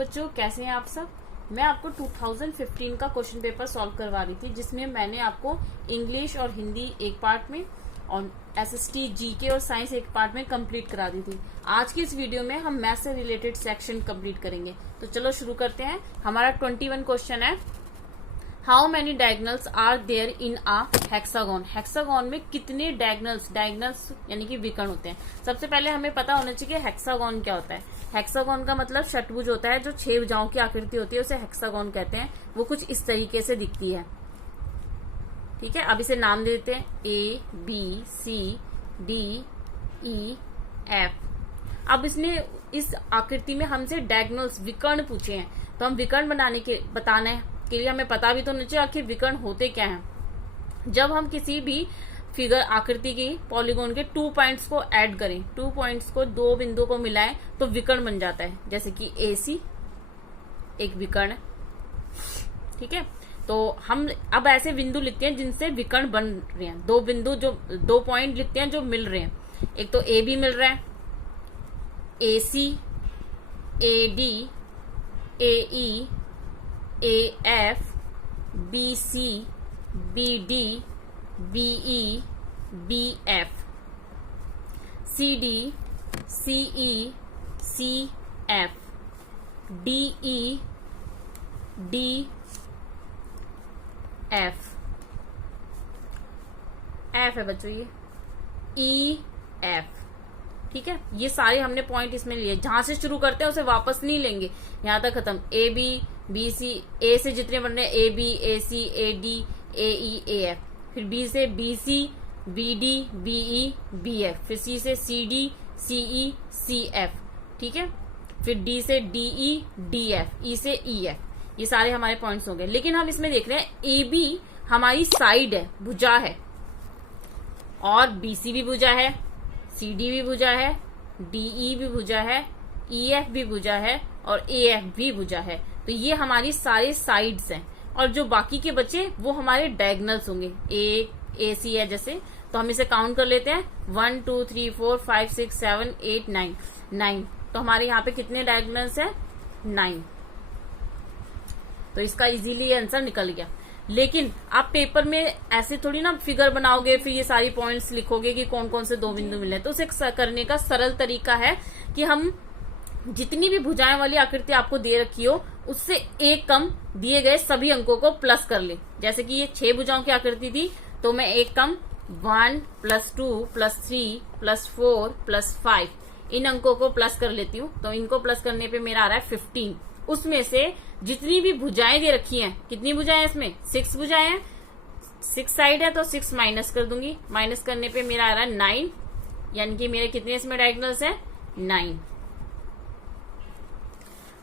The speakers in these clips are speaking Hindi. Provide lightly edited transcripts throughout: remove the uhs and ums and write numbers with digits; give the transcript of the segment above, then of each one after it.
बच्चों, कैसे हैं आप सब। मैं आपको 2015 का क्वेश्चन पेपर सॉल्व करवा रही थी, जिसमें मैंने आपको इंग्लिश और हिंदी एक पार्ट में और एसएसटी, जीके और साइंस एक पार्ट में कंप्लीट करा दी थी। आज की इस वीडियो में हम मैथ से रिलेटेड सेक्शन कंप्लीट करेंगे। तो चलो शुरू करते हैं। हमारा 21 क्वेश्चन है, how many diagonals are there in a hexagon. Hexagon में कितने डायगोनल्स यानी कि विकर्ण होते हैं। सबसे पहले हमें पता होना चाहिए कि हेक्सागोन क्या होता है। हेक्सागोन का मतलब षटभुज होता है, जो 6 भुजाओं की आकृति होती है उसे हेक्सागोन कहते हैं। वो कुछ इस तरीके से दिखती है। ठीक है, अब इसे नाम दे देते हैं ए, बी, सी, डी, ई, एफ। अब इसने इस आकृति में हमसे डायगोनल्स विकर्ण पूछे हैं, तो हम विकर्ण बनाने के बताने के लिए हमें पता भी तो नहीं चाहिए आखिर विकर्ण होते क्या हैं। जब हम किसी भी फिगर आकृति की पॉलीगोन के 2 पॉइंट्स को ऐड करें, 2 पॉइंट्स को 2 बिंदु को मिलाएं तो विकर्ण बन जाता है। जैसे कि AC एक विकर्ण है। ठीक है, तो हम अब ऐसे बिंदु लिखते हैं जिनसे विकर्ण बन रहे हैं। 2 बिंदु जो 2 पॉइंट लिखते हैं जो मिल रहे हैं। एक तो AB मिल रहा है, AC, AD, AE, AF, BC, BD, BE, BF, CD, CE, CF, DE, DF, F है बच्चों ये, EF। ठीक है, ये सारे हमने पॉइंट इसमें लिए। जहां से शुरू करते हैं उसे वापस नहीं लेंगे, यहां तक खत्म। AB, BC, A से जितने बन रहे हैं AB, AC, AD, AE, AF, फिर B से BC, BD, BE, BF, फिर C से CD, CE, CF। ठीक है, फिर D से DE, DF, E से EF। ये सारे हमारे पॉइंट्स हो गए। लेकिन हम इसमें देख रहे हैं AB हमारी साइड है, भुजा है, और BC भी भुजा है, CD भी भुजा है, DE भी भुजा है, EF भी भुजा है और AF भी भुजा है। तो ये हमारी सारी साइड्स हैं, और जो बाकी के बचे वो हमारे डायगोनल्स होंगे। AC है जैसे, तो हम इसे काउंट कर लेते हैं। 1 2 3 4 5 6 7 8 9। तो हमारे यहाँ पे कितने डायगोनल्स हैं? 9। तो इसका इजीली आंसर निकल गया। लेकिन आप पेपर में ऐसे थोड़ी ना फिगर बनाओगे, फिर ये सारी पॉइंट्स लिखोगे कि कौन कौन से 2 बिंदु मिले। तो उसे करने का सरल तरीका है कि हम जितनी भी भुजाएं वाली आकृति आपको दे रखी हो, उससे एक कम दिए गए सभी अंकों को प्लस कर ले। जैसे कि ये 6 भुजाओं की आकृति थी, तो मैं एक कम 1 + 2 + 3 + 4 + 5 इन अंकों को प्लस कर लेती हूँ। तो इनको प्लस करने पे मेरा आ रहा है 15। उसमें से जितनी भी भुजाएं दे रखी हैं, कितनी भुजाएं हैं इसमें? 6 भुजाएं हैं, 6 साइड है, तो 6 माइनस कर दूंगी। माइनस करने पे मेरा आ रहा है 9, यानी कि मेरे कितने इसमें डायगोनल्स हैं? 9।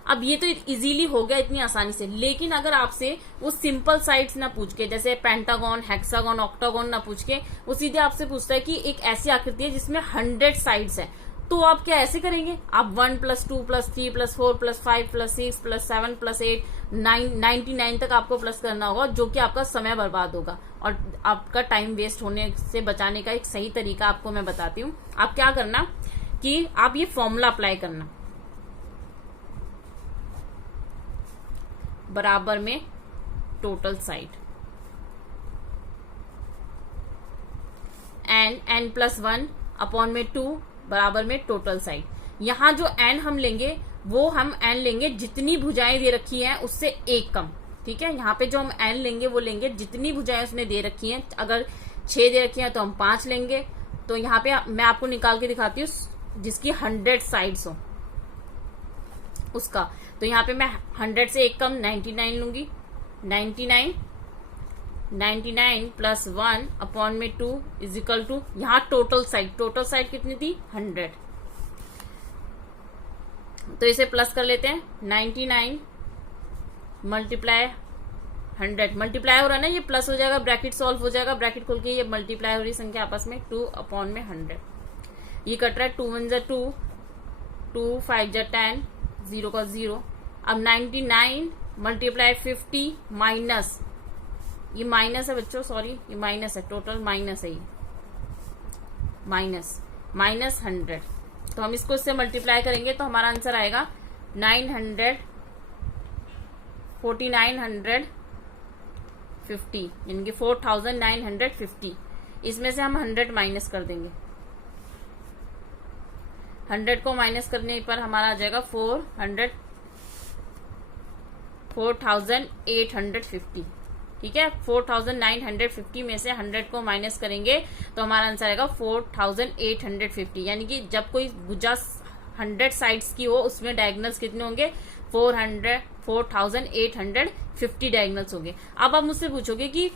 अब ये तो इजीली हो गया इतनी आसानी से। लेकिन अगर आपसे वो सिंपल साइड्स ना पूछ के, जैसे पेंटागन, हेक्सागन, ऑक्टागन ना पूछ के, वो सीधे आपसे पूछता है कि एक ऐसी आकृति है जिसमें 100 साइड्स है, तो आप क्या ऐसे करेंगे? आप 1 + 2 + 3 + 4 + 5 + 6 + 7 + 8 99 तक आपको प्लस करना होगा, जो कि आपका समय बर्बाद होगा और आपका टाइम वेस्ट होने से बचाने का एक सही तरीका आपको मैं बताती हूँ। आप क्या करना कि आप ये फॉर्मूला अप्लाई करना, बराबर में टोटल साइड n + 1 अपॉन में 2 बराबर में टोटल साइड। यहां जो n हम लेंगे वो हम n लेंगे जितनी भुजाएं दे रखी हैं उससे एक कम। ठीक है, यहाँ पे जो हम n लेंगे वो लेंगे जितनी भुजाएं उसने दे रखी हैं। अगर 6 दे रखी हैं तो हम 5 लेंगे। तो यहाँ पे मैं आपको निकाल के दिखाती हूँ जिसकी 100 साइड्स हो उसका। तो यहाँ पे मैं 100 से एक कम 99 लूंगी। 99 + 1 अपॉन में 2 = यहाँ टोटल साइड कितनी थी? 100। तो इसे प्लस कर लेते हैं। 99 × 100 मल्टीप्लाई हो रहा है ना, ये प्लस हो जाएगा, ब्रैकेट सॉल्व हो जाएगा, ब्रैकेट खोल के ये मल्टीप्लाई हो रही संख्या आपस में 2 अपॉन में 100। ये कट रहा है 2 × 1 = 2, 2 5 × 10, 0 का 0। अब 99 × 50 माइनस, ये माइनस है बच्चों, सॉरी ये माइनस है, टोटल माइनस है, ये माइनस 100। तो हम इसको इससे मल्टीप्लाई करेंगे तो हमारा आंसर आएगा 900 4950, यानी कि 4950। इसमें से हम 100 माइनस कर देंगे। 100 को माइनस करने पर हमारा आ जाएगा 4850। ठीक है, 4950 में से 100 को माइनस करेंगे तो हमारा आंसर आएगा 4850। यानी कि जब कोई भुजा 100 साइड्स की हो, उसमें डायगोनल्स कितने होंगे? 4850 डायगोनल्स होंगे। अब आप मुझसे पूछोगे कि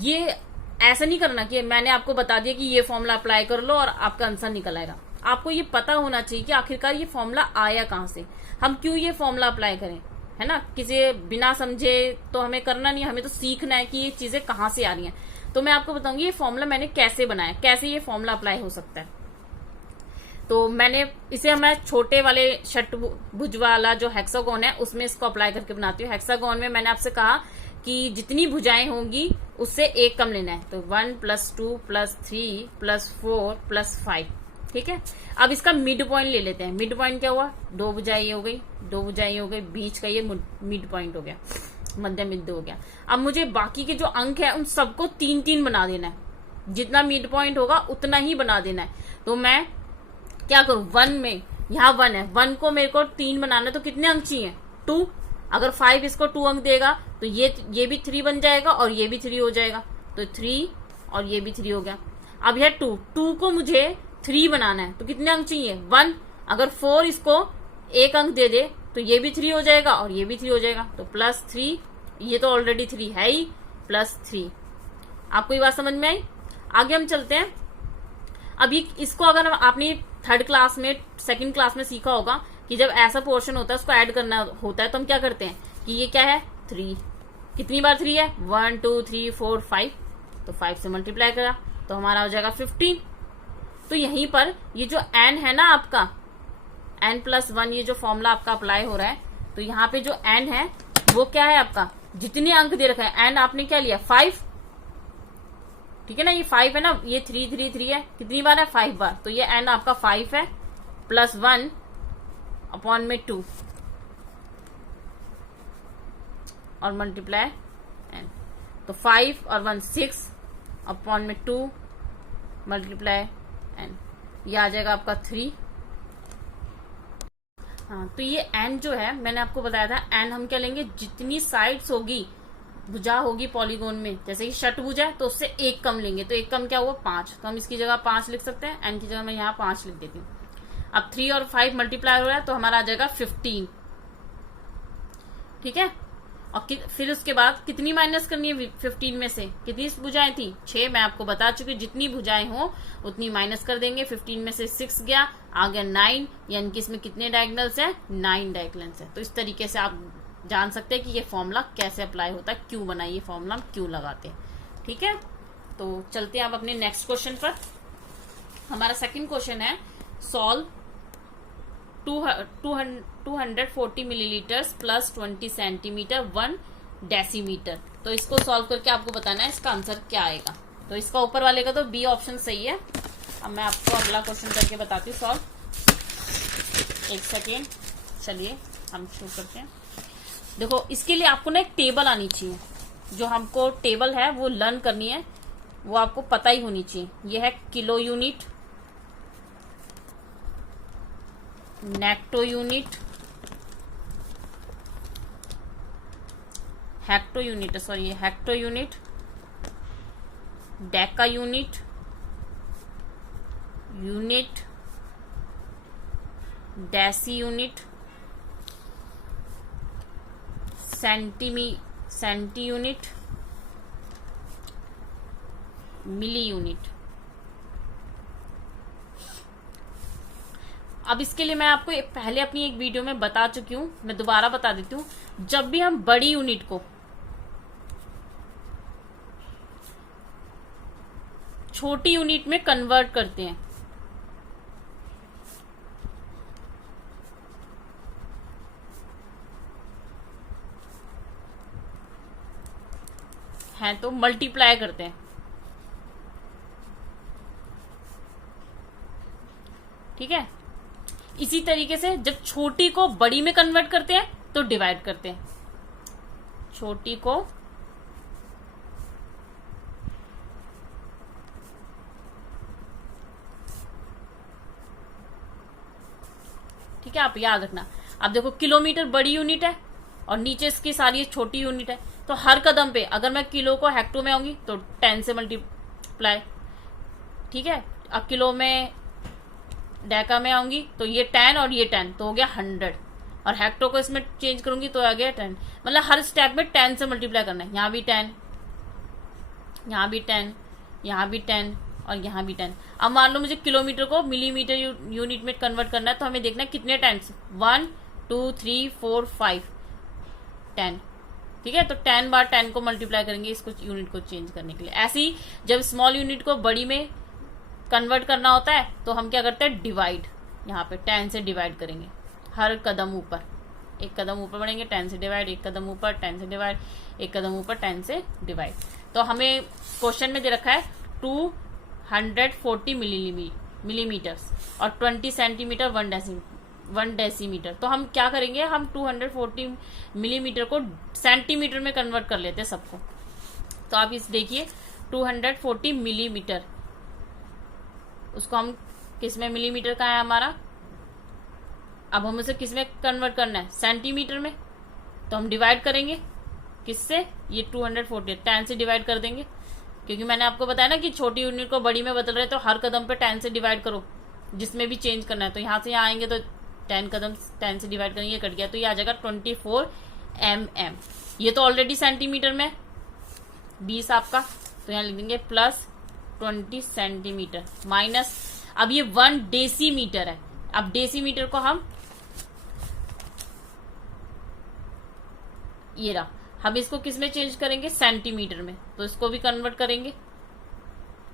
ये ऐसा नहीं करना कि मैंने आपको बता दिया कि ये फॉर्मूला अप्लाई कर लो और आपका आंसर निकल आएगा। आपको ये पता होना चाहिए कि आखिरकार ये फॉर्मूला आया कहां से, हम क्यों ये फॉर्मूला अप्लाई करें, है ना। किसी बिना समझे तो हमें करना नहीं, हमें तो सीखना है कि ये चीजें कहां से आ रही हैं। तो मैं आपको बताऊंगी ये फॉर्मूला मैंने कैसे बनाया, कैसे ये फॉर्मूला अप्लाई हो सकता है। तो मैंने इसे मैं छोटे वाले षटभुज वाला जो हेक्सागोन है उसमें इसको अप्लाई करके बनाती हूँ। हेक्सागोन में मैंने आपसे कहा कि जितनी भुजाएं होंगी उससे एक कम लेना है, तो 1 + 2 + 3 + 4 + 5। ठीक है, अब इसका मिड पॉइंट ले लेते हैं। मिड पॉइंट क्या हुआ? 2 भुजाएं हो गई, 2 भुजाएं हो गई, बीच का ये मिड पॉइंट हो गया, मध्य बिंदु हो गया। अब मुझे बाकी के जो अंक है उन सबको 3-3 बना देना है, जितना मिड पॉइंट होगा उतना ही बना देना है। तो मैं क्या करूं, 1 में यहाँ 1 है, 1 को मेरे को 3 बनाना है, तो कितने अंक चाहिए? 2। अगर 5 इसको 2 अंक देगा तो ये भी 3 बन जाएगा और ये भी 3 हो जाएगा, तो 3 और ये भी 3 हो गया। अब यह 2 को मुझे 3 बनाना है, तो कितने अंक चाहिए? 1। अगर 4 इसको 1 अंक दे दे तो ये भी 3 हो जाएगा और ये भी 3 हो जाएगा, तो +3, ये तो ऑलरेडी 3 है ही, +3। आपको ये बात समझ में आई? आगे हम चलते हैं। अभी इसको अगर आपने 3rd क्लास में, 2nd क्लास में सीखा होगा कि जब ऐसा पोर्शन होता है उसको ऐड करना होता है तो हम क्या करते हैं कि ये क्या है? 3। कितनी बार 3 है? 1 2 3 4 5, तो 5 से मल्टीप्लाई करा तो हमारा हो जाएगा 15। तो यहीं पर ये जो n है ना आपका, n+1, ये जो फॉर्मूला आपका अप्लाई हो रहा है, तो यहाँ पे जो n है वो क्या है आपका? जितने अंक दे रखा है n आपने क्या लिया? 5। ठीक है ना, ये 5 है ना, ये 3 3 3 है, कितनी बार है? 5 बार। तो ये n आपका 5 है, +1/2 और मल्टीप्लाई n, तो 5 और 1 6/2 मल्टीप्लाई n, ये आ जाएगा आपका 3। हाँ, तो ये n जो है मैंने आपको बताया था, n हम क्या लेंगे? जितनी साइड्स होगी, भुजा होगी पॉलीगोन में, जैसे कि षटभुज है तो उससे एक कम लेंगे, तो एक कम क्या हुआ? 5। तो हम इसकी जगह 5 लिख सकते हैं, n की जगह मैं यहाँ 5 लिख देती हूँ। अब 3 और 5 मल्टीप्लाई हो रहा है तो हमारा आ जाएगा 15। ठीक है, और फिर उसके बाद कितनी माइनस करनी है 15 में से? कितनी भुजाएं थी? 6। मैं आपको बता चुकी, जितनी भुजाएं हो उतनी माइनस कर देंगे। 15 में से 6 गया, आ गया 9, यानी कि इसमें कितने डायगोनल्स हैं? 9 डायगोनल्स हैं। तो इस तरीके से आप जान सकते हैं कि ये फॉर्मूला कैसे अप्लाई होता है, क्यों बना ये फॉर्मूला, हम क्यों लगाते हैं। ठीक है, तो चलते हैं अब अपने नेक्स्ट क्वेश्चन पर। हमारा सेकंड क्वेश्चन है, सॉल्व 240 मिलीलीटर + 20 सेंटीमीटर 1 डेसीमीटर। तो इसको सॉल्व करके आपको बताना है इसका आंसर क्या आएगा। तो इसका ऊपर वाले का तो बी ऑप्शन सही है। अब मैं आपको अगला क्वेश्चन करके बताती हूँ सॉल्व। एक सेकेंड, चलिए हम शुरू करते हैं। देखो, इसके लिए आपको ना एक टेबल आनी चाहिए, जो हमको टेबल है वो लर्न करनी है, वो आपको पता ही होनी चाहिए। ये है किलो यूनिट, नेक्टो unit, hecto unit, sorry hecto unit, deka unit, unit, deci unit, centi unit, milli unit. अब इसके लिए मैं आपको पहले अपनी एक वीडियो में बता चुकी हूं, मैं दोबारा बता देती हूं। जब भी हम बड़ी यूनिट को छोटी यूनिट में कन्वर्ट करते हैं तो मल्टीप्लाई करते हैं। ठीक है, इसी तरीके से जब छोटी को बड़ी में कन्वर्ट करते हैं तो डिवाइड करते हैं। छोटी को ठीक है, आप याद रखना। अब देखो किलोमीटर बड़ी यूनिट है और नीचे इसकी सारी छोटी यूनिट है, तो हर कदम पे अगर मैं किलो को हेक्टो में आऊंगी तो 10 से मल्टीप्लाई, ठीक है। अब किलो में डेका में आऊंगी तो ये 10 और ये 10 तो हो गया 100, और हेक्टो को इसमें चेंज करूंगी तो आ गया 10। मतलब हर स्टेप में 10 से मल्टीप्लाई करना है। यहाँ भी 10, यहाँ भी 10, यहाँ भी 10 और यहाँ भी 10। अब मान लो मुझे किलोमीटर को मिलीमीटर यूनिट में कन्वर्ट करना है, तो हमें देखना है कितने 10, 1 2 3 4 5 10, ठीक है। तो 10 बार 10 को मल्टीप्लाई करेंगे इसको यूनिट को चेंज करने के लिए। ऐसे ही जब स्मॉल यूनिट को बड़ी में कन्वर्ट करना होता है तो हम क्या करते हैं, डिवाइड, यहाँ पे 10 से डिवाइड करेंगे हर कदम ऊपर। एक कदम ऊपर बढ़ेंगे 10 से डिवाइड, एक कदम ऊपर 10 से डिवाइड, एक कदम ऊपर 10 से डिवाइड। तो हमें क्वेश्चन में दे रखा है 240 मिलीमीटर और 20 सेंटीमीटर 1 डेसीमीटर। तो हम क्या करेंगे, हम 240 मिलीमीटर को सेंटीमीटर में कन्वर्ट कर लेते हैं सबको। तो आप इस देखिए 240 मिलीमीटर, उसको हम किस में, मिलीमीटर का है हमारा, अब हम उसे किस में कन्वर्ट करना है, सेंटीमीटर में। तो हम डिवाइड करेंगे किससे, ये 240 10 से डिवाइड कर देंगे, क्योंकि मैंने आपको बताया ना कि छोटी यूनिट को बड़ी में बदल रहे हैं तो हर कदम पे 10 से डिवाइड करो जिसमें भी चेंज करना है। तो यहां से यहाँ आएंगे तो 10 कदम 10 से डिवाइड करेंगे, कट गया, तो ये आ जाएगा 24 mm। ये तो ऑलरेडी सेंटीमीटर में 20 आपका, तो यहाँ लिख देंगे प्लस 20 सेंटीमीटर माइनस, अब ये 1 डेसीमीटर है। अब डेसीमीटर को हम, ये रहा, हम इसको किस में चेंज करेंगे, सेंटीमीटर में। तो इसको भी कन्वर्ट करेंगे,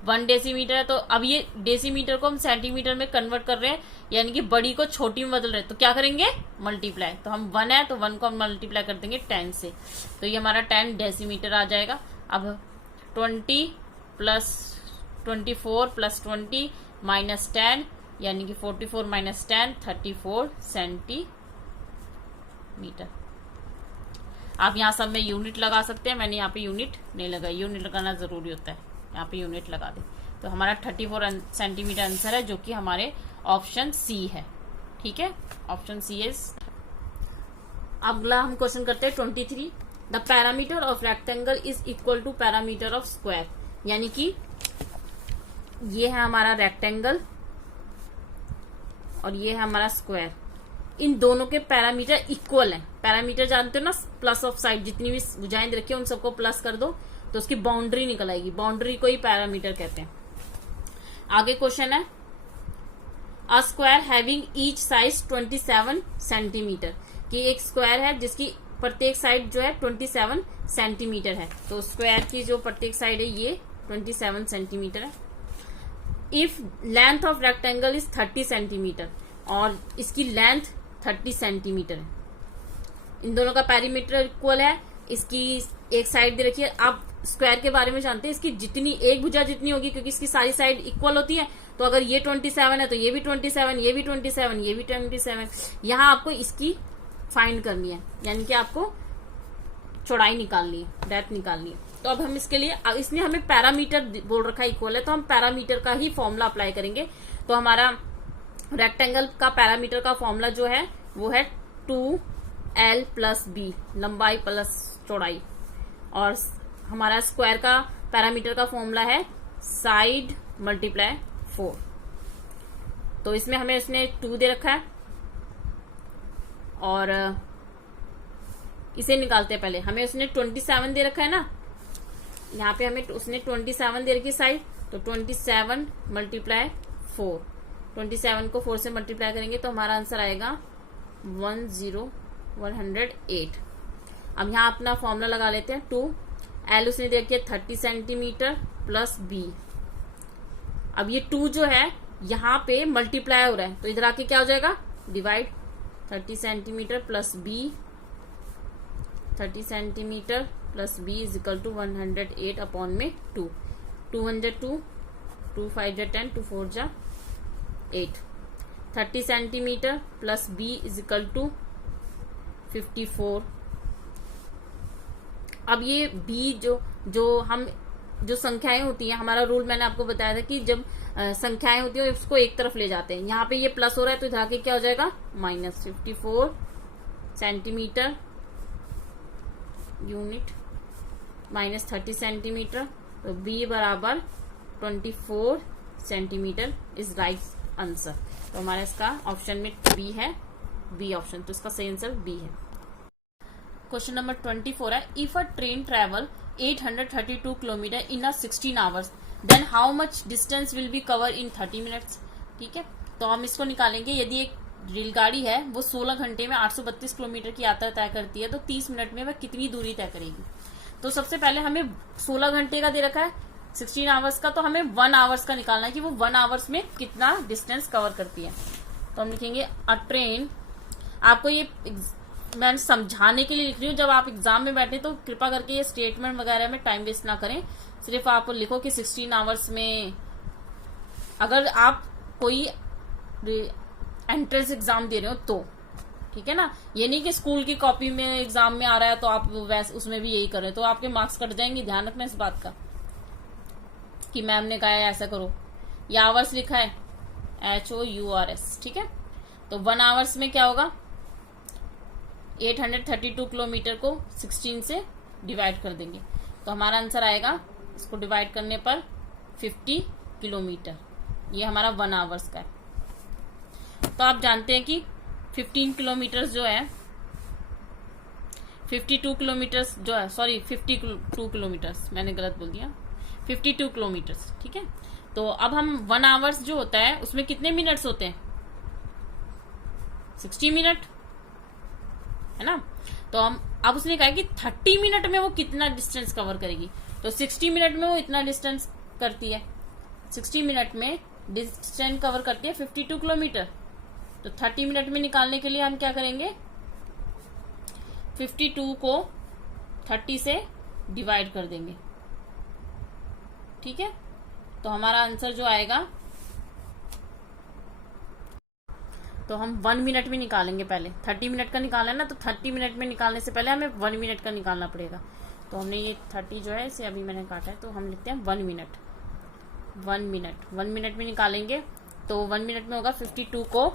1 डेसीमीटर है तो अब ये डेसीमीटर को हम सेंटीमीटर में कन्वर्ट कर रहे हैं, यानी कि बड़ी को छोटी में बदल रहे हैं। तो क्या करेंगे, मल्टीप्लाई। तो हम 1 है तो 1 को हम मल्टीप्लाई कर देंगे 10 से, तो ये हमारा 10 डेसीमीटर आ जाएगा। अब 20 प्लस 24 प्लस 20 माइनस 10, यानी कि 44 माइनस 10 34 सेंटीमीटर। आप यहाँ सब में यूनिट लगा सकते हैं, मैंने यहाँ पे यूनिट नहीं लगाई, यूनिट लगाना जरूरी होता है, यहाँ पे यूनिट लगा दे। तो हमारा 34 सेंटीमीटर आंसर है, जो कि हमारे ऑप्शन सी है, ठीक है, ऑप्शन सी है। अगला हम क्वेश्चन करते हैं 23। The parameter of rectangle is equal to parameter of square, यानी कि ये है हमारा रेक्टेंगल और ये है हमारा स्क्वायर, इन दोनों के पैरामीटर इक्वल हैं। पैरामीटर जानते हो ना, प्लस ऑफ साइड, जितनी भी भुजाएं रखी है उन सबको प्लस कर दो तो उसकी बाउंड्री निकल आएगी, बाउंड्री को ही पैरामीटर कहते हैं। आगे क्वेश्चन है, a square having each size 27 centimetre, कि एक स्क्वायर है जिसकी प्रत्येक साइड जो है 27 सेंटीमीटर है। तो स्क्वायर की जो प्रत्येक साइड है ये 27 सेंटीमीटर है। If length of rectangle is 30 centimetre, और इसकी लेंथ 30 सेंटीमीटर है, इन दोनों का पैरीमीटर इक्वल है। इसकी एक साइड दे रखी है। आप स्क्वायर के बारे में जानते हैं, इसकी जितनी एक भुजा जितनी होगी, क्योंकि इसकी सारी साइड इक्वल होती है, तो अगर ये 27 है तो ये भी 27, ये भी 27, ये भी 27। यहां आपको इसकी फाइंड करनी है, यानी कि आपको चौड़ाई निकालनी है, डेप्थ निकालनी है। तो अब हम इसके लिए, इसने हमें पैरामीटर बोल रखा है इक्वल है, तो हम पैरामीटर का ही फॉर्मूला अप्लाई करेंगे। तो हमारा रेक्टेंगल का पैरामीटर का फॉर्मूला जो है वो है 2l प्लस बी, लंबाई प्लस चौड़ाई, और हमारा स्क्वायर का पैरामीटर का फॉर्मूला है साइड मल्टीप्लाई 4। तो इसमें हमें उसने 2 दे रखा है और इसे निकालते हैं। पहले हमें उसने 27 दे रखा है ना, यहाँ पे हमें उसने 27 दे रखी साइड, तो 27 मल्टीप्लाई 4, 27 को 4 से मल्टीप्लाई करेंगे तो हमारा आंसर आएगा 108। अब यहाँ अपना फॉर्मूला लगा लेते हैं। 2l उसने दे रखी है 30 सेंटीमीटर प्लस b। अब ये 2 जो है यहाँ पे मल्टीप्लाई हो रहा है, तो इधर आके क्या हो जाएगा, divide. 30 centimetre plus b, 30 centimetre plus b is equal to 108 upon में 2। 2 1 जा 2, 2 5 जा 10, 2 4 जा 8। 30 centimetre plus b is equal to 54 अब ये बी जो संख्याएं होती हैं, हमारा रूल मैंने आपको बताया था कि जब संख्याएं होती है उसको एक तरफ ले जाते हैं। यहाँ पे ये प्लस हो रहा है तो इधर आके क्या हो जाएगा -54 सेंटीमीटर यूनिट, -30 सेंटीमीटर। तो बी बराबर 24 सेंटीमीटर इज राइट आंसर। तो हमारा इसका ऑप्शन में बी है, बी ऑप्शन, तो इसका सही आंसर बी है। क्वेश्चन नंबर 24 है, if a train travel 832 kilometre in 16 hours then how much distance will be cover in 30 minutes. ठीक है, तो हम इसको निकालेंगे। यदि एक रेलगाड़ी है वो 16 घंटे में 832 किलोमीटर की यात्रा तय करती है तो 30 मिनट में वह कितनी दूरी तय करेगी। तो सबसे पहले हमें 16 घंटे का दे रखा है, 16 आवर्स का, तो हमें 1 आवर्स का निकालना है कि वो 1 आवर्स में कितना डिस्टेंस कवर करती है। तो हम लिखेंगे अ ट्रेन, आपको ये मैं समझाने के लिए लिख रही हूँ, जब आप एग्जाम में बैठे तो कृपा करके ये स्टेटमेंट वगैरह में टाइम वेस्ट ना करें, सिर्फ आप लिखो कि 16 आवर्स में, अगर आप कोई एंट्रेंस एग्जाम दे रहे हो तो, ठीक है ना, ये नहीं कि स्कूल की कॉपी में एग्जाम में आ रहा है तो आप वैसे उसमें भी यही करें तो आपके मार्क्स कट जाएंगे। ध्यान रखना इस बात का कि मैम ने कहा है ऐसा करो। ये आवर्स लिखा है HOURS, ठीक है। तो 1 आवर्स में क्या होगा, 832 किलोमीटर को 16 से डिवाइड कर देंगे तो हमारा आंसर आएगा, इसको डिवाइड करने पर 50 किलोमीटर। ये हमारा 1 आवर्स का है। तो आप जानते हैं कि 15 किलोमीटर जो है 52 किलोमीटर जो है, सॉरी 52 किलोमीटर, मैंने गलत बोल दिया, 52 किलोमीटर, ठीक है। तो अब हम 1 आवर्स जो होता है उसमें कितने मिनट्स होते हैं, 60 मिनट, है ना। तो हम अब उसने कहा कि 30 मिनट में वो कितना डिस्टेंस कवर करेगी, तो 60 मिनट में वो इतना डिस्टेंस करती है, 60 मिनट में डिस्टेंस कवर करती है 52 किलोमीटर। तो 30 मिनट में निकालने के लिए हम क्या करेंगे, 52 को 30 से डिवाइड कर देंगे, ठीक है। तो हमारा आंसर जो आएगा, तो हम 1 मिनट में निकालेंगे। पहले 30 मिनट का निकालना है ना, तो 30 मिनट में निकालने से पहले हमें 1 मिनट का निकालना पड़ेगा। तो हमने ये 30 जो है इसे अभी मैंने काटा है, तो हम लिखते हैं 1 मिनट। 1 मिनट में निकालेंगे तो 1 मिनट में होगा 52 को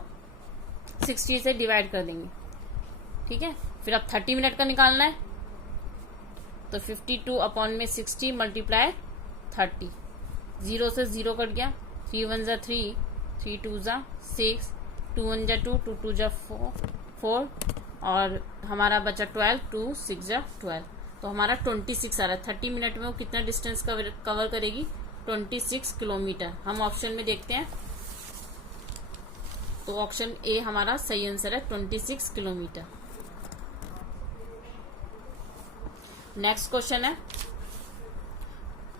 60 से डिवाइड कर देंगे, ठीक है। फिर अब 30 मिनट का निकालना है तो 52 अपॉन में 60 मल्टीप्लाई 30, 0 से 0 कट गया, 3 1 जा 3, 3 2 जा 6, 2 1 जा 2, 2 2 जा 4 और हमारा बचा 12, 2 6 जा 12। तो हमारा 26 आ रहा है। 30 मिनट में वो कितना डिस्टेंस कवर करेगी, 26 किलोमीटर। हम ऑप्शन में देखते हैं, तो ऑप्शन ए हमारा सही आंसर है, 26 किलोमीटर। नेक्स्ट क्वेश्चन है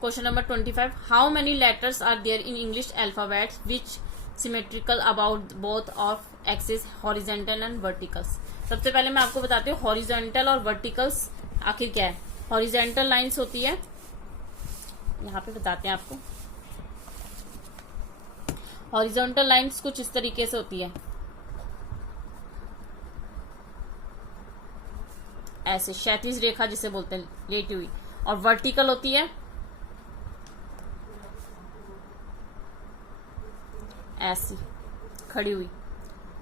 question number 25, how many letters are there in English alphabets which symmetrical about both of axis horizontal and verticals. सबसे पहले मैं आपको बताती हूँ हॉरिजेंटल और वर्टिकल्स आखिर क्या है। हॉरिजेंटल लाइंस होती है, यहाँ पे बताते हैं आपको। हॉरिजॉन्टल लाइंस कुछ इस तरीके से होती है, ऐसे क्षैतिज रेखा जिसे बोलते हैं, लेटी हुई। और वर्टिकल होती है ऐसी खड़ी हुई,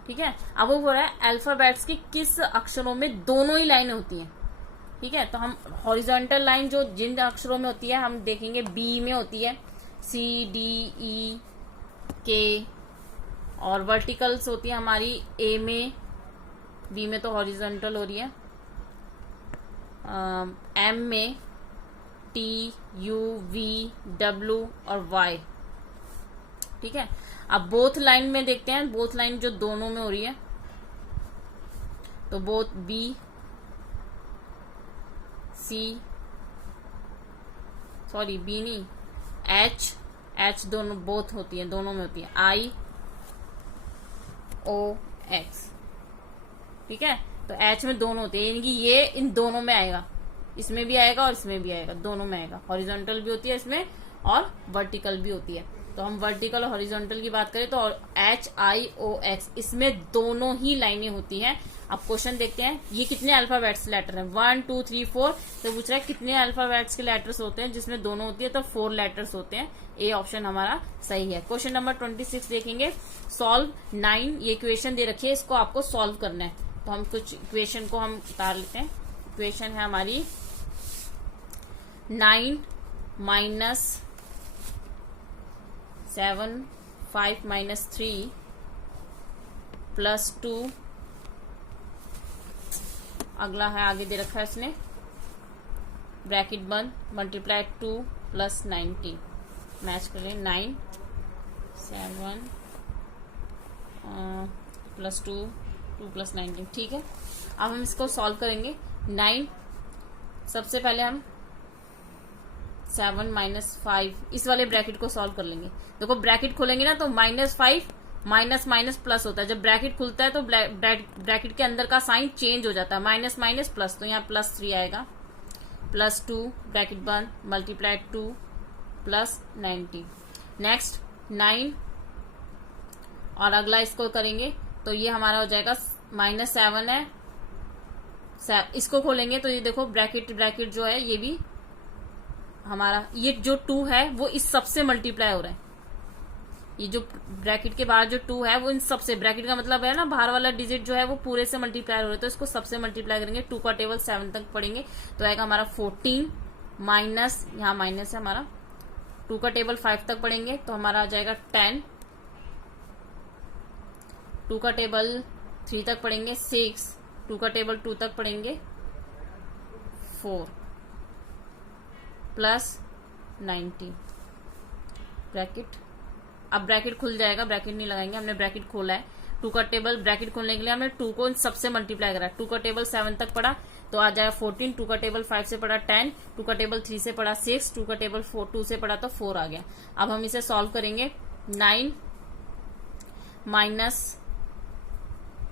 ठीक है। अब वो हो रहा है अल्फाबेट्स की किस अक्षरों में दोनों ही लाइनें होती हैं, ठीक है। तो हम हॉरिजॉन्टल लाइन जो जिन अक्षरों में होती है हम देखेंगे, बी में होती है CDE के, और वर्टिकल्स होती है हमारी ए में, बी में तो हॉरिजॉन्टल हो रही है, एम में TUVW और Y, ठीक है। अब बोथ लाइन में देखते हैं, बोथ लाइन जो दोनों में हो रही है, तो both B C, sorry B नहीं, H दोनों बोथ होती है, दोनों में होती है, IOX, ठीक है। तो H में दोनों होते हैं, यानी कि ये इन दोनों में आएगा, इसमें भी आएगा और इसमें भी आएगा, दोनों में आएगा। हॉरिजॉन्टल भी होती है इसमें और वर्टिकल भी होती है। तो हम वर्टिकल और हॉरिजॉन्टल की बात करें तो HIOX इसमें दोनों ही लाइनें होती हैं। अब क्वेश्चन देखते हैं ये कितने अल्फाबेट्स लेटर हैं, 1 2 3 4। तो पूछ रहा है कितने अल्फाबेट्स के लेटर्स होते हैं, जिसमें दोनों होती है तो 4 लेटर्स होते हैं। ए ऑप्शन हमारा सही है। क्वेश्चन नंबर 26 देखेंगे, सॉल्व 9। ये इक्वेशन दे रखी है, इसको आपको सॉल्व करना है। तो हम कुछ इक्वेशन को हम उतार लेते हैं। इक्वेशन है हमारी 9 माइनस 7 5 माइनस 3 प्लस 2, अगला है आगे दे रखा है इसने ब्रैकेट बंद, मल्टीप्लाई 2 प्लस 19। मैच कर लें 9 7 प्लस 2 2 प्लस 19। ठीक है, अब हम इसको सॉल्व करेंगे। 9 सबसे पहले हम 7 माइनस 5 इस वाले ब्रैकेट को सॉल्व कर लेंगे। देखो ब्रैकेट खोलेंगे ना तो -5 माइनस माइनस प्लस होता है। जब ब्रैकेट खुलता है तो ब्रैकेट के अंदर का साइन चेंज हो जाता है, माइनस माइनस प्लस, तो यहाँ +3 आएगा, प्लस 2 ब्रैकेट बंद, मल्टीप्लाई 2 प्लस 19। नेक्स्ट 9 और अगला इसको करेंगे तो ये हमारा हो जाएगा -7 है। इसको खोलेंगे तो ये देखो ब्रैकेट जो है ये भी हमारा, ये जो 2 है वो इस सबसे मल्टीप्लाई हो रहा है। ये जो ब्रैकेट के बाहर जो 2 है वो इन सबसे, ब्रैकेट का मतलब है ना बाहर वाला डिजिट जो है वो पूरे से मल्टीप्लाई हो रहा है, तो इसको सबसे मल्टीप्लाई करेंगे। 2 का टेबल 7 तक पढ़ेंगे तो आएगा हमारा 14 माइनस, यहाँ माइनस है हमारा, 2 का टेबल 5 तक पढ़ेंगे तो हमारा आ जाएगा 10, 2 का टेबल 3 तक पढ़ेंगे 6, 2 का टेबल 2 तक पढ़ेंगे 4 प्लस 19 ब्रैकेट। अब ब्रैकेट खुल जाएगा, ब्रैकेट नहीं लगाएंगे, हमने ब्रैकेट खोला है। 2 का टेबल ब्रैकेट खोलने के लिए हमने 2 को सबसे मल्टीप्लाई करा। 2 का टेबल 7 तक पढ़ा तो आ जाएगा 14, 2 का टेबल 5 से पढ़ा 10, 2 का टेबल 3 से पढ़ा 6, 2 का टेबल 2 से पढ़ा तो 4 आ गया। अब हम इसे सॉल्व करेंगे। 9 माइनस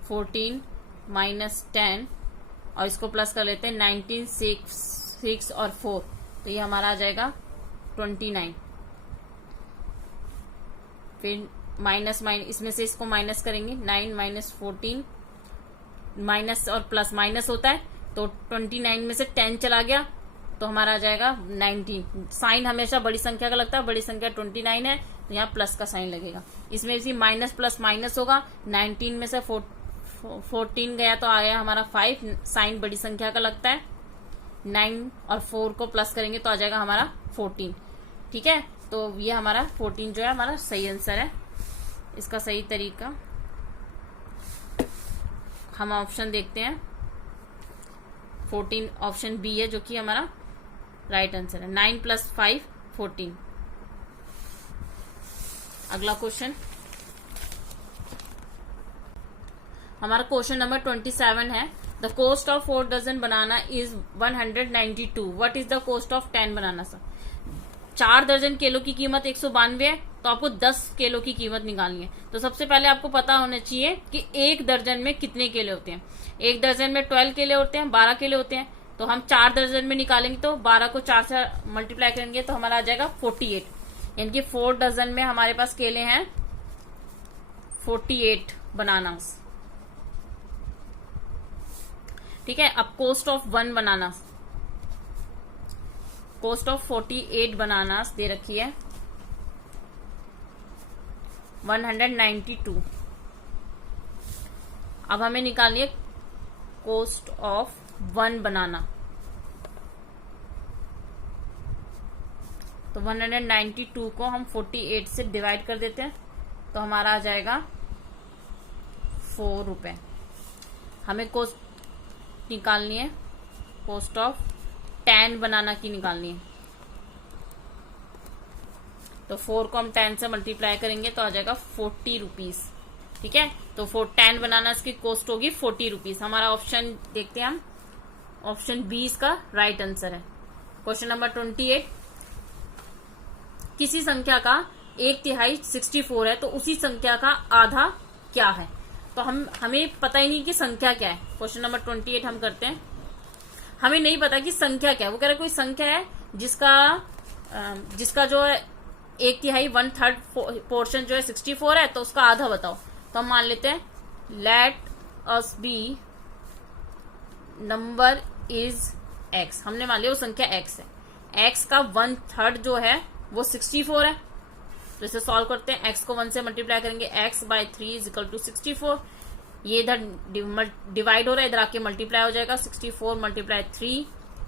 14 माइनस 10 और इसको प्लस कर लेते हैं 19 6 और 4, तो ये हमारा आ जाएगा 29। फिर माइनस इसमें से इसको माइनस करेंगे, 9 माइनस 14, माइनस और प्लस माइनस होता है तो 29 में से 10 चला गया तो हमारा आ जाएगा 19। साइन हमेशा बड़ी संख्या का लगता है, बड़ी संख्या 29 है तो यहाँ प्लस का साइन लगेगा। इसमें भी माइनस प्लस माइनस होगा, 19 में से 14 गया तो आ गया हमारा 5, साइन बड़ी संख्या का लगता है। 9 और 4 को प्लस करेंगे तो आ जाएगा हमारा 14। ठीक है, तो ये हमारा 14 जो है हमारा सही आंसर है। इसका सही तरीका हम ऑप्शन देखते हैं, 14 ऑप्शन बी है जो कि हमारा राइट आंसर है। 9 + 5 14। अगला क्वेश्चन हमारा क्वेश्चन नंबर 27 है। The cost of 4 dozen banana is 192। What is the cost of 10 banana? Sir 4 दर्जन केलों की कीमत 192 है तो आपको 10 केलों की कीमत निकालनी है। तो सबसे पहले आपको पता होना चाहिए कि एक दर्जन में कितने केले होते हैं। एक दर्जन में 12 केले होते हैं, 12 केले होते हैं, तो हम 4 दर्जन में निकालेंगे तो 12 को 4 से मल्टीप्लाई करेंगे तो हमारा आ जाएगा 48। यानी कि 4 डजन में हमारे पास केले हैं 48 बनानास। ठीक है, अब cost of 1 banana, cost of 48 bananas दे रखी है 192। अब हमें निकालनी है कॉस्ट ऑफ 1 बनाना। तो 192 को हम 48 से डिवाइड कर देते हैं तो हमारा आ जाएगा 4 रुपए। हमें कॉस्ट निकालनी है, कॉस्ट ऑफ 10 बनाना की निकालनी है। तो 4 को हम 10 से मल्टीप्लाई करेंगे तो आ जाएगा 40 रुपीज। ठीक है, तो 10 बनाना इसकी कॉस्ट होगी 40 रुपीज। हमारा ऑप्शन देखते हैं हम, ऑप्शन बी इसका राइट आंसर है। क्वेश्चन नंबर 28, किसी संख्या का 1/3 64 है तो उसी संख्या का आधा क्या है? तो हमें पता ही नहीं कि संख्या क्या है। क्वेश्चन नंबर 28 हम करते हैं, हमें नहीं पता कि संख्या क्या है। वो कह रहा है कोई संख्या है जिसका जो है एक तिहाई 1/3 पोर्शन जो है 64 है, तो उसका आधा बताओ। तो हम मान लेते हैं let us B number is x, हमने मान लिया वो संख्या x है। x का 1/3 जो है वो 64 है, तो इसे सॉल्व करते हैं। x को 1 से मल्टीप्लाई करेंगे, x by 3 is equal to 64। ये इधर डिवाइड हो रहा है, इधर आके मल्टीप्लाई हो जाएगा। 64 multiply 3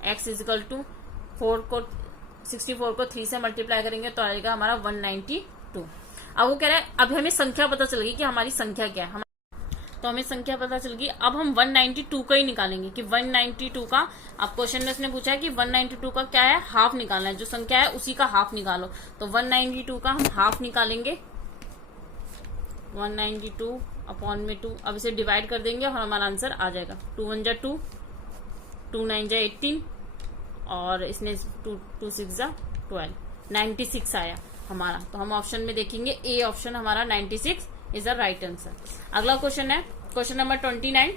x is equal to 64 को 3 से मल्टीप्लाई करेंगे तो आएगा हमारा 192। अब वो कह रहा है अब हमें संख्या पता चल गई कि हमारी संख्या क्या है। तो हमें संख्या पता चल गई, अब हम 192 का ही निकालेंगे कि 192 का, अब क्वेश्चन में उसने पूछा है कि 192 का क्या है, हाफ निकालना है। जो संख्या है उसी का हाफ निकालो। तो 192 का हम हाफ निकालेंगे, 192 अपॉन में 2। अब इसे डिवाइड कर देंगे और हमारा आंसर आ जाएगा। 2 1 जा 2, 2 9 जा 18 और इसने 2 6 जा 12, 96 आया हमारा। तो हम ऑप्शन में देखेंगे ए ऑप्शन हमारा 96 इज द राइट आंसर। अगला क्वेश्चन है question number 29।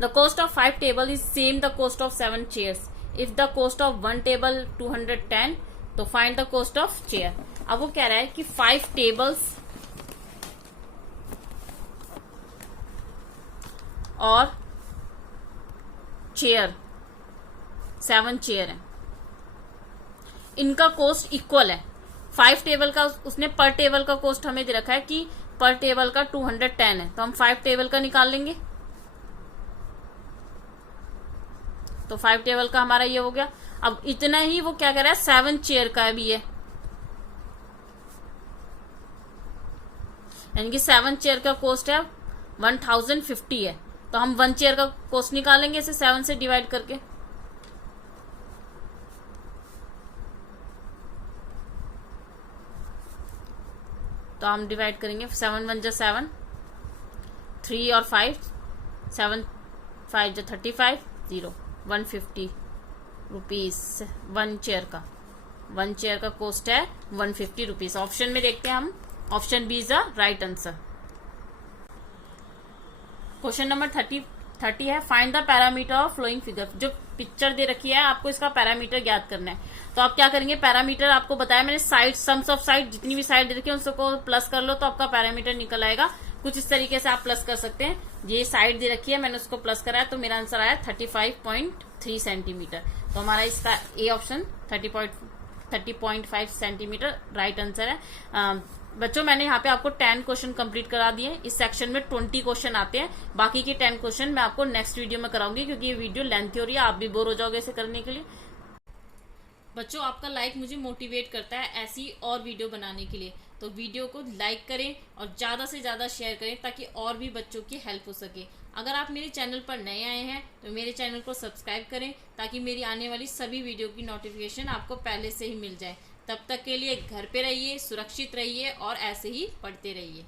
The cost of 5 table is same the cost of 7 chairs. If the cost of 1 table 210, तो find the cost of chair. अब वो कह रहा है कि 5 टेबल्स और चेयर 7 चेयर है, इनका कॉस्ट इक्वल है। 5 टेबल का उसने पर टेबल का कॉस्ट हमें दे रखा है कि पर टेबल का 210 है, तो हम 5 टेबल का निकाल लेंगे। तो 5 टेबल का हमारा ये हो गया। अब इतना ही वो क्या कह रहा है, 7 चेयर का भी है, यानी कि 7 चेयर का कॉस्ट है 1050 है। तो हम 1 चेयर का कॉस्ट निकालेंगे इसे 7 से डिवाइड करके। तो हम डिवाइड करेंगे, 7 1 जा 7, 3 और 5, 7 5 जा 35, 0, 150 रुपीज 1 चेयर का। 1 चेयर का कॉस्ट है 150 रुपीज। ऑप्शन में देखते हैं हम, option B is the right answer. Question number 30 है, find the parameter of following figure. जो पिक्चर दे रखी है आपको इसका पैरामीटर ज्ञात करना है। तो आप क्या करेंगे, पैरामीटर आपको बताया मैंने, साइड सम्स ऑफ साइड, जितनी भी साइड दे रखी है उसको प्लस कर लो तो आपका पैरामीटर निकल आएगा। कुछ इस तरीके से आप प्लस कर सकते हैं। ये साइड दे रखी है, मैंने उसको प्लस कराया तो मेरा आंसर आया 35.3 सेंटीमीटर। तो हमारा इसका A option 30.5 centimetre right answer है। बच्चों मैंने यहाँ पे आपको 10 क्वेश्चन कंप्लीट करा दिए। इस सेक्शन में 20 क्वेश्चन आते हैं, बाकी के 10 क्वेश्चन मैं आपको नेक्स्ट वीडियो में कराऊंगी, क्योंकि ये वीडियो लेंथी हो रही है, आप भी बोर हो जाओगे इसे करने के लिए। बच्चों आपका लाइक मुझे मोटिवेट करता है ऐसी और वीडियो बनाने के लिए, तो वीडियो को लाइक करें और ज़्यादा से ज़्यादा शेयर करें ताकि और भी बच्चों की हेल्प हो सके। अगर आप मेरे चैनल पर नए आए हैं तो मेरे चैनल को सब्सक्राइब करें ताकि मेरी आने वाली सभी वीडियो की नोटिफिकेशन आपको पहले से ही मिल जाए। तब तक के लिए घर पे रहिए, सुरक्षित रहिए और ऐसे ही पढ़ते रहिए।